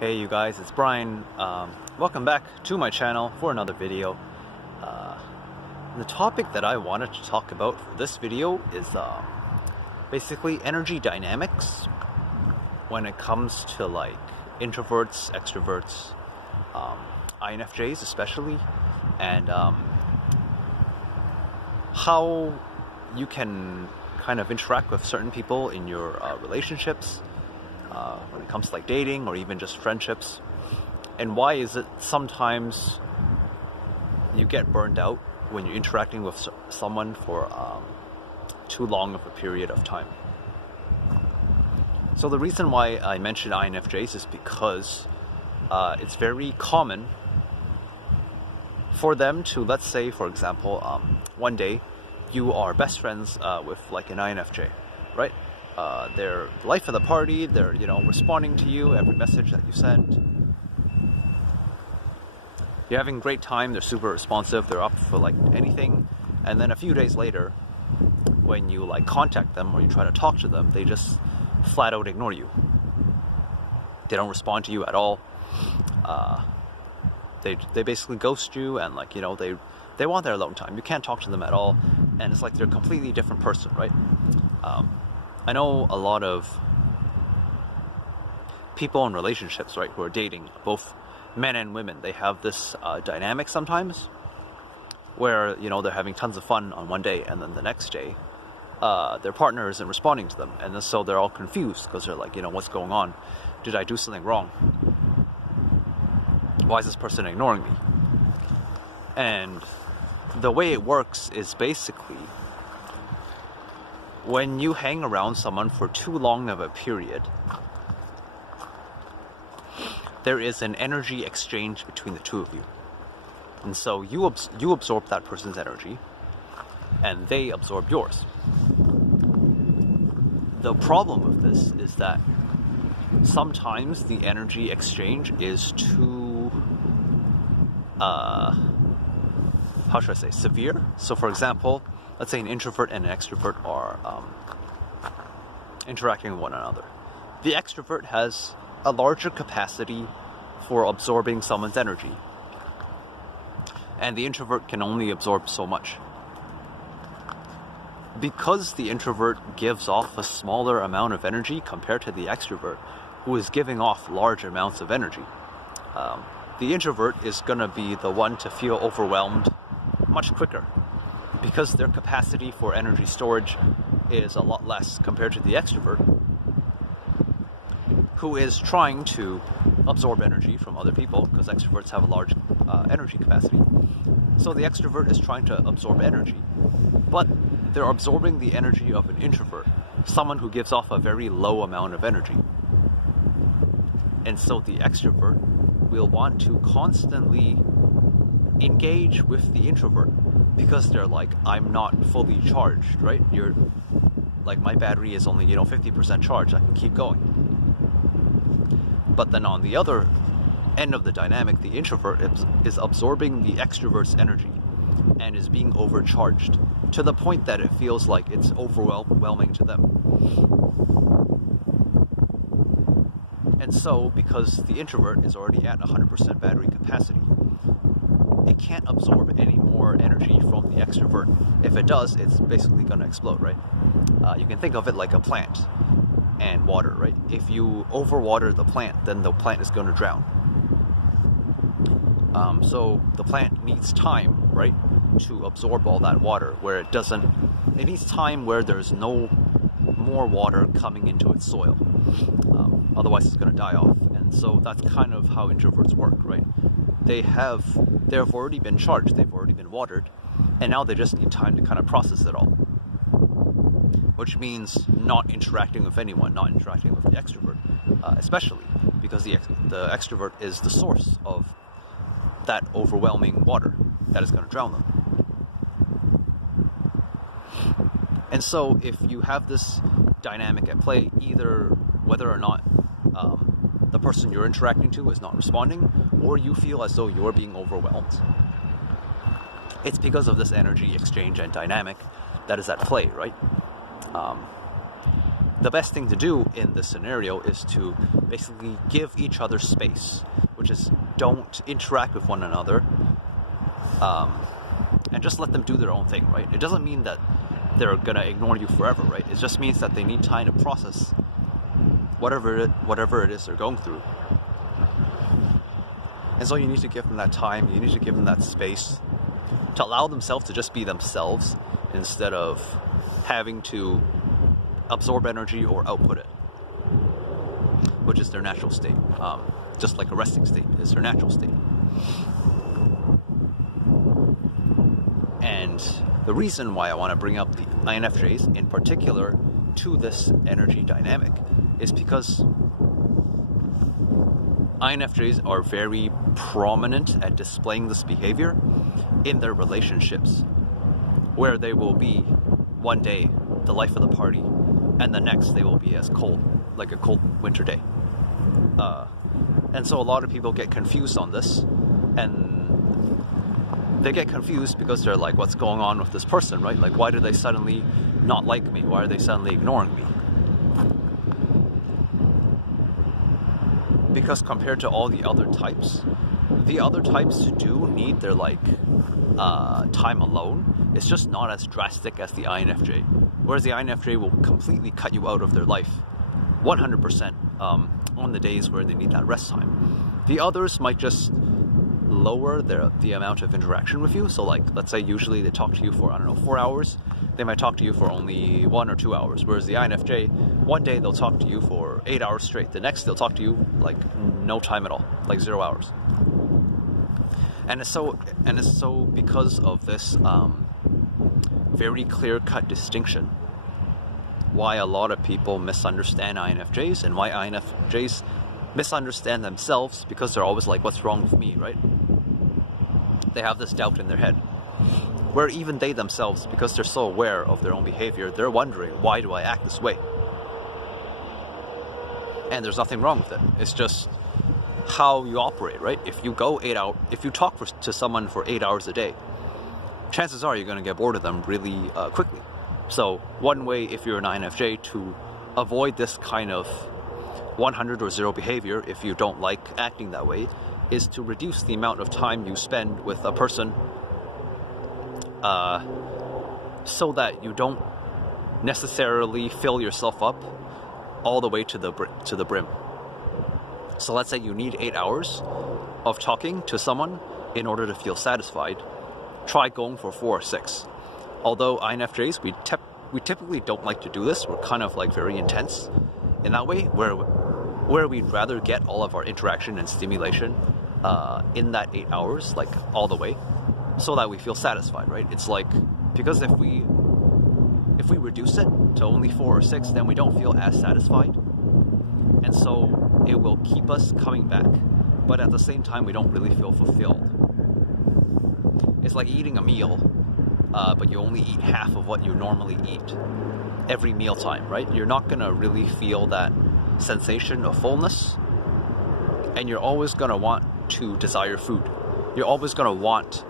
Hey you guys, it's Brian. Welcome back to my channel for another video. The topic that I wanted to talk about for this video is basically energy dynamics when it comes to like introverts, extroverts, INFJs especially, and how you can kind of interact with certain people in your relationships. When it comes to like dating or even just friendships, and why is it sometimes you get burned out when you're interacting with someone for too long of a period of time. So the reason why I mentioned INFJs is because it's very common for them to, let's say for example, one day you are best friends with like an INFJ, right? They're the life of the party, they're, responding to you, every message that you send. You're having a great time, they're super responsive, they're up for like anything. And then a few days later, when you like contact them or you try to talk to them, they just flat out ignore you. They don't respond to you at all. They basically ghost you, and like, they want their alone time. You can't talk to them at all, and it's like they're a completely different person, right? I know a lot of people in relationships, right, who are dating, both men and women. They have this dynamic sometimes where, they're having tons of fun on one day, and then the next day, their partner isn't responding to them. And so they're all confused because they're like, what's going on? Did I do something wrong? Why is this person ignoring me? And the way it works is basically, when you hang around someone for too long of a period, there is an energy exchange between the two of you. And so you absorb that person's energy, and they absorb yours. The problem with this is that sometimes the energy exchange is too, how should I say, severe. So for example, let's say an introvert and an extrovert are interacting with one another. The extrovert has a larger capacity for absorbing someone's energy, and the introvert can only absorb so much. Because the introvert gives off a smaller amount of energy compared to the extrovert, who is giving off large amounts of energy, the introvert is going to be the one to feel overwhelmed much quicker, because their capacity for energy storage is a lot less compared to the extrovert, who is trying to absorb energy from other people, because extroverts have a large energy capacity. So the extrovert is trying to absorb energy, but they're absorbing the energy of an introvert, someone who gives off a very low amount of energy. And so the extrovert will want to constantly engage with the introvert, because they're like, I'm not fully charged, right? You're like, my battery is only 50% charged, I can keep going. But then on the other end of the dynamic, the introvert is absorbing the extrovert's energy and is being overcharged to the point that it feels like it's overwhelming to them. And so, because the introvert is already at 100% battery capacity, it can't absorb any more energy from the extrovert. If it does, it's basically going to explode, right? You can think of it like a plant and water, right? If you overwater the plant, then the plant is going to drown. So the plant needs time, right, to absorb all that water, where it needs time where there's no more water coming into its soil. Otherwise it's going to die off. And so that's kind of how introverts work, right? They've already been charged, they've already been watered, and now they just need time to kind of process it all. Which means not interacting with anyone, not interacting with the extrovert, especially because the extrovert is the source of that overwhelming water that is going to drown them. And so if you have this dynamic at play, either whether or not the person you're interacting to is not responding, or you feel as though you're being overwhelmed, it's because of this energy exchange and dynamic that is at play, right? the best thing to do in this scenario is to basically give each other space, which is don't interact with one another, and just let them do their own thing, right? It doesn't mean that they're gonna ignore you forever, right? It just means that they need time to process whatever it is they're going through. And so you need to give them that time, you need to give them that space to allow themselves to just be themselves instead of having to absorb energy or output it, which is their natural state. Just like a resting state is their natural state. And the reason why I want to bring up the INFJs in particular to this energy dynamic is because INFJs are very prominent at displaying this behavior in their relationships, where they will be one day the life of the party, and the next they will be as cold, like a cold winter day. And so a lot of people get confused on this, and they get confused because they're like, what's going on with this person, right? Like, why do they suddenly not like me? Why are they suddenly ignoring me? Because compared to all the other types do need their time alone. It's just not as drastic as the INFJ. Whereas the INFJ will completely cut you out of their life 100% on the days where they need that rest time. The others might just lower the amount of interaction with you. So like, let's say usually they talk to you for, 4 hours. They might talk to you for only 1 or 2 hours. Whereas the INFJ, one day they'll talk to you for 8 hours straight. The next they'll talk to you like no time at all, like 0 hours. And it's so because of this very clear-cut distinction why a lot of people misunderstand INFJs, and why INFJs misunderstand themselves, because they're always like, what's wrong with me, right? They have this doubt in their head, where even they themselves, because they're so aware of their own behavior, they're wondering, why do I act this way? And there's nothing wrong with it. It's just how you operate, right? If you talk to someone for 8 hours a day, chances are you're going to get bored of them really quickly. So one way, if you're an INFJ, to avoid this kind of 100 or 0 behavior, if you don't like acting that way, is to reduce the amount of time you spend with a person, so that you don't necessarily fill yourself up all the way to the brim. So let's say you need 8 hours of talking to someone in order to feel satisfied. Try going for 4 or 6. Although INFJs, we typically don't like to do this. We're kind of like very intense in that way, where we'd rather get all of our interaction and stimulation in that 8 hours, like all the way, so that we feel satisfied, right? It's like, because if we reduce it to only 4 or 6, then we don't feel as satisfied, and so it will keep us coming back, but at the same time we don't really feel fulfilled. It's like eating a meal, but you only eat half of what you normally eat every mealtime, right? You're not gonna really feel that sensation of fullness, and you're always gonna want to desire food. You're always gonna want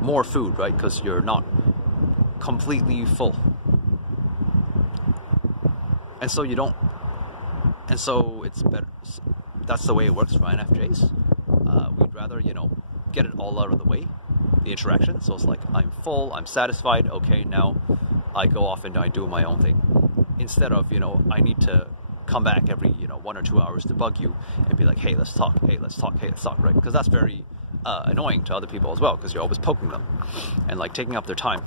more food, right? Because you're not completely full, and so it's better. That's the way it works for INFJs. We'd rather, get it all out of the way, the interaction. So it's like, I'm full, I'm satisfied, okay, now I go off and I do my own thing. Instead of, I need to come back every, 1 or 2 hours to bug you and be like, hey, let's talk, hey, let's talk, hey, let's talk, right? Because that's very annoying to other people as well, because you're always poking them and like taking up their time.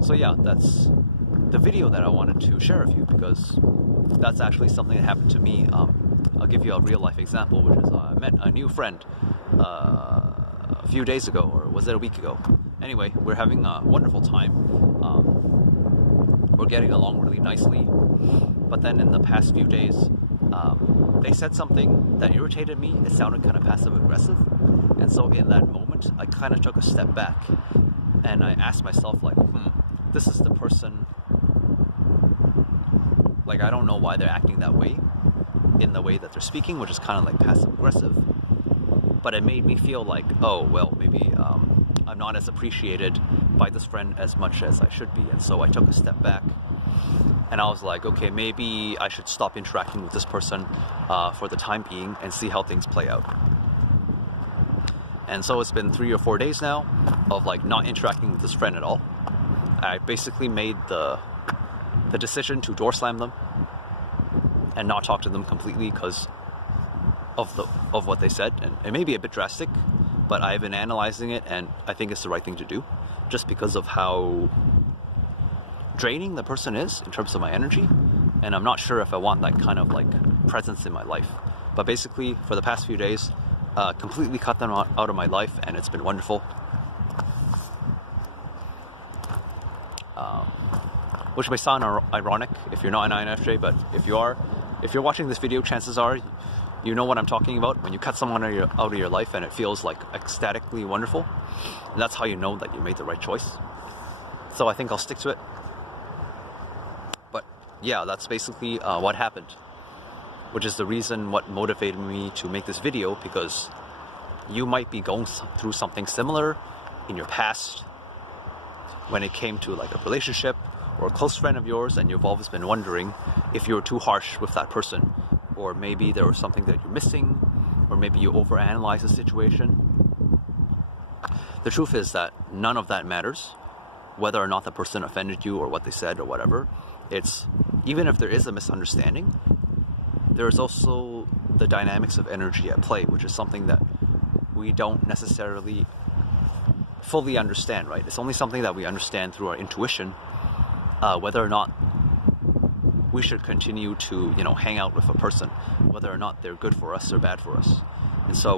So yeah, that's the video that I wanted to share with you, because that's actually something that happened to me. I'll give you a real life example, which is I met a new friend a few days ago, or was it a week ago? Anyway, we're having a wonderful time. We're getting along really nicely, but then in the past few days, they said something that irritated me. It sounded kind of passive aggressive, and so in that moment, I kind of took a step back, and I asked myself, like, this is the person, like, I don't know why they're acting that way, in the way that they're speaking, which is kind of like passive aggressive, but it made me feel like, oh, well, maybe I'm not as appreciated by this friend as much as I should be. And so I took a step back and I was like, okay, maybe I should stop interacting with this person for the time being and see how things play out. And so it's been 3 or 4 days now of like not interacting with this friend at all. I basically made the decision to door slam them and not talk to them completely because of what they said. And it may be a bit drastic, but I've been analyzing it and I think it's the right thing to do just because of how draining the person is in terms of my energy. And I'm not sure if I want that kind of like presence in my life. But basically for the past few days, completely cut them out of my life, and it's been wonderful. Which may sound ironic if you're not an INFJ, but if you're watching this video, chances are you know what I'm talking about. When you cut someone out of your life and it feels like ecstatically wonderful, that's how you know that you made the right choice. So I think I'll stick to it. But yeah, that's basically what happened, which is the reason what motivated me to make this video, because you might be going through something similar in your past when it came to like a relationship or a close friend of yours, and you've always been wondering if you were too harsh with that person, or maybe there was something that you're missing, or maybe you overanalyze the situation. The truth is that none of that matters, whether or not the person offended you or what they said or whatever. It's, even if there is a misunderstanding, there's also the dynamics of energy at play, which is something that we don't necessarily fully understand, right? It's only something that we understand through our intuition, whether or not we should continue to, hang out with a person, whether or not they're good for us or bad for us. And so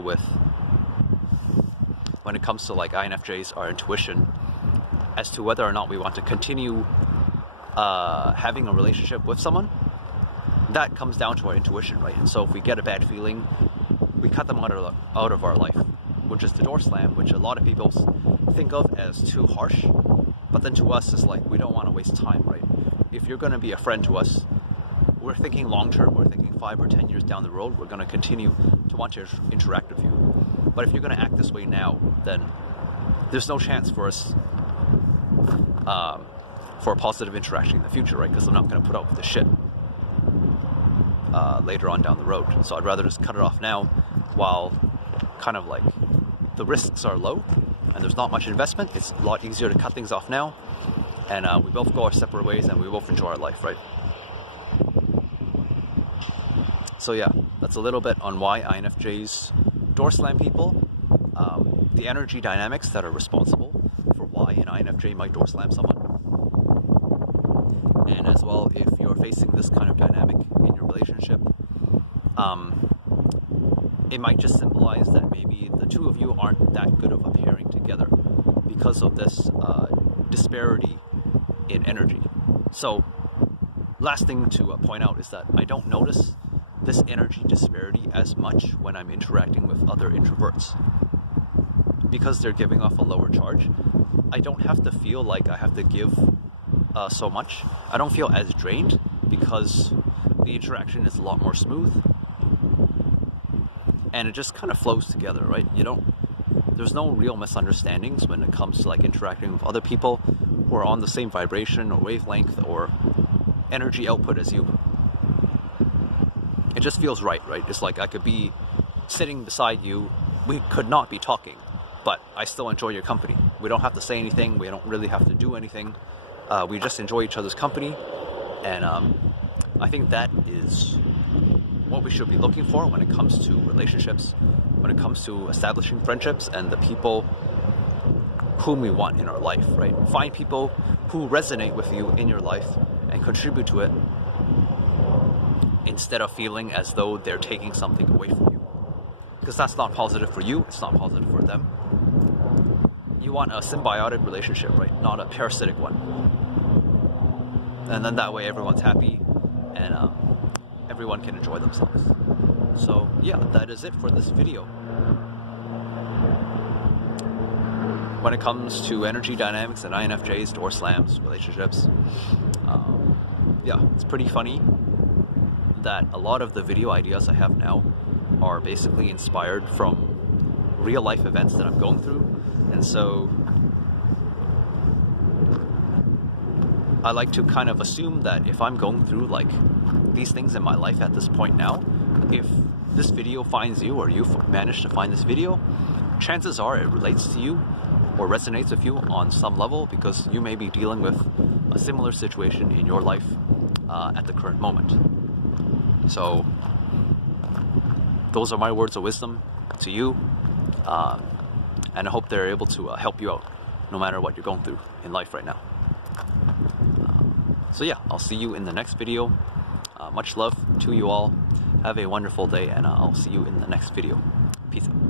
when it comes to like INFJs, our intuition as to whether or not we want to continue having a relationship with someone, that comes down to our intuition, right? And so if we get a bad feeling, we cut them out of our life, which is the door slam, which a lot of people think of as too harsh. But then to us, it's like, we don't want to waste time, right? If you're going to be a friend to us, we're thinking long term, we're thinking 5 or 10 years down the road, we're going to continue to want to interact with you. But if you're going to act this way now, then there's no chance for us for a positive interaction in the future, right? Because I'm not going to put up with this shit later on down the road. So I'd rather just cut it off now while kind of like the risks are low and there's not much investment. It's a lot easier to cut things off now, and we both go our separate ways and we both enjoy our life, right? So yeah, that's a little bit on why INFJs door slam people, the energy dynamics that are responsible for why an INFJ might door slam someone. And as well, if you're facing this kind of dynamic in your relationship, it might just symbolize that maybe the two of you aren't that good of a pairing together because of this disparity in energy. So last thing to point out is that I don't notice this energy disparity as much when I'm interacting with other introverts. Because they're giving off a lower charge, I don't have to feel like I have to give so much. I don't feel as drained because the interaction is a lot more smooth. And it just kind of flows together, right? There's no real misunderstandings when it comes to like interacting with other people who are on the same vibration or wavelength or energy output as you. It just feels right? It's like I could be sitting beside you, we could not be talking, but I still enjoy your company. We don't have to say anything, we don't really have to do anything. We just enjoy each other's company, and I think that is what we should be looking for when it comes to relationships, when it comes to establishing friendships and the people whom we want in our life, right? Find people who resonate with you in your life and contribute to it instead of feeling as though they're taking something away from you. Because that's not positive for you, it's not positive for them. You want a symbiotic relationship, right? Not a parasitic one. And then that way everyone's happy and everyone can enjoy themselves. So yeah, that is it for this video. When it comes to energy dynamics and INFJs, door slams, relationships, yeah, it's pretty funny that a lot of the video ideas I have now are basically inspired from real life events that I'm going through. And so I like to kind of assume that if I'm going through like these things in my life at this point now, if this video finds you or you manage to find this video, chances are it relates to you or resonates with you on some level, because you may be dealing with a similar situation in your life at the current moment. So those are my words of wisdom to you, and I hope they're able to help you out no matter what you're going through in life right now. So yeah, I'll see you in the next video. Much love to you all. Have a wonderful day, and I'll see you in the next video. Peace out.